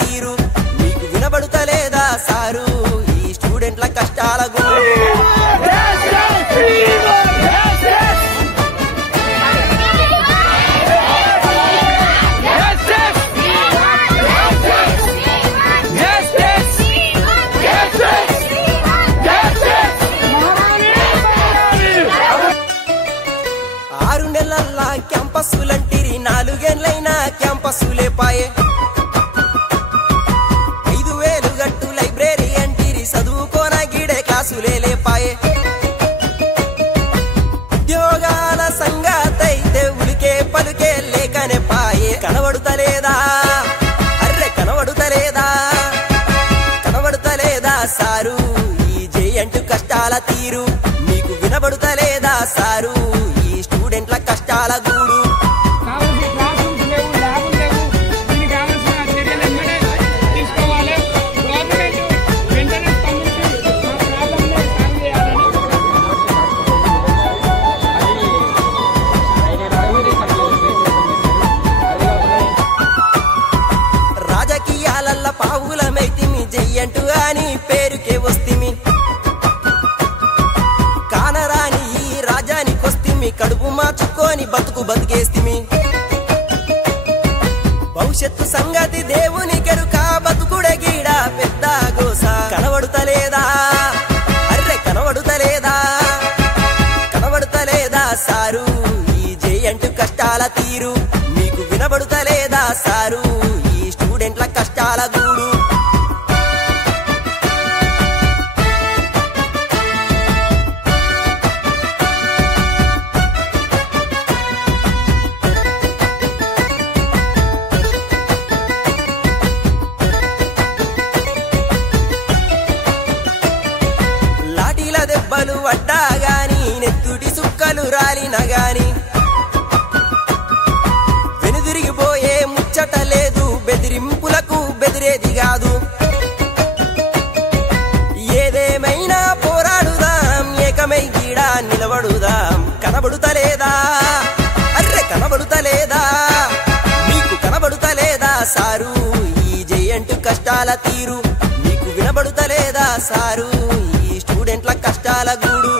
తీరు మీకు వినబడుతలేదా సారు ఈ స్టూడెంట్ల కష్టాల గూడు క్యాంపస్సులంటిరి 4 ఏళ్లైనా క్యాంపస్సులే పాయే 5000 గట్టు లైబ్రరీ అంటిరి చదువుకోన గిడే క్లాసులే లేపాయే ఉద్యోగాల సంగతైతే ఉలికే పలుకే లేకనే పాయే కనబడుతలేదా అర్రే కనబడుతలేదా సారు ఈ జేఎన్‌టి కష్టాల తీరు మీకు వినబడుతలేదా సారు ఈ స్టూడెంట్ల కష్టాల గూడు రాజకీయాలల్ల పావులమైతిమి జేఎన్‌టి అని పేరుకే వస్తిమి కానరాని ఈ రాజానికొస్తిమి కడుపు మార్చుకొని బతుకేస్తిమి భవిష్యత్తు సంగతి దేవుని కెరుక బతుకుడే గీడ పెద్ద గోస కనబడుతలేదా అర్రే కనబడుతలేదా సారు ఈ జేఎన్‌టి కష్టాల తీరు మీకు వినబడుతలేదా సారు ఈ స్టూడెంట్ల కష్టాల గూడు దెబ్బలు పడ్డా గాని నెత్తుటి సుక్కలు రాలిన గాని వెనుదిరిగిపోయే ముచ్చట లేదు బెదిరింపులకు బెదిరేది కాదు ఏదేమైనా పోరాడుదాం ఏకమై గీడ నిలబడుదాం కనబడుతలేదా అర్రే మీకు కనబడుతలేదా సారు ఈ జేఎన్‌టి కష్టాల తీరు మీకు వినబడుతలేదా సారు స్టూడెంట్ల కష్టాల గూడు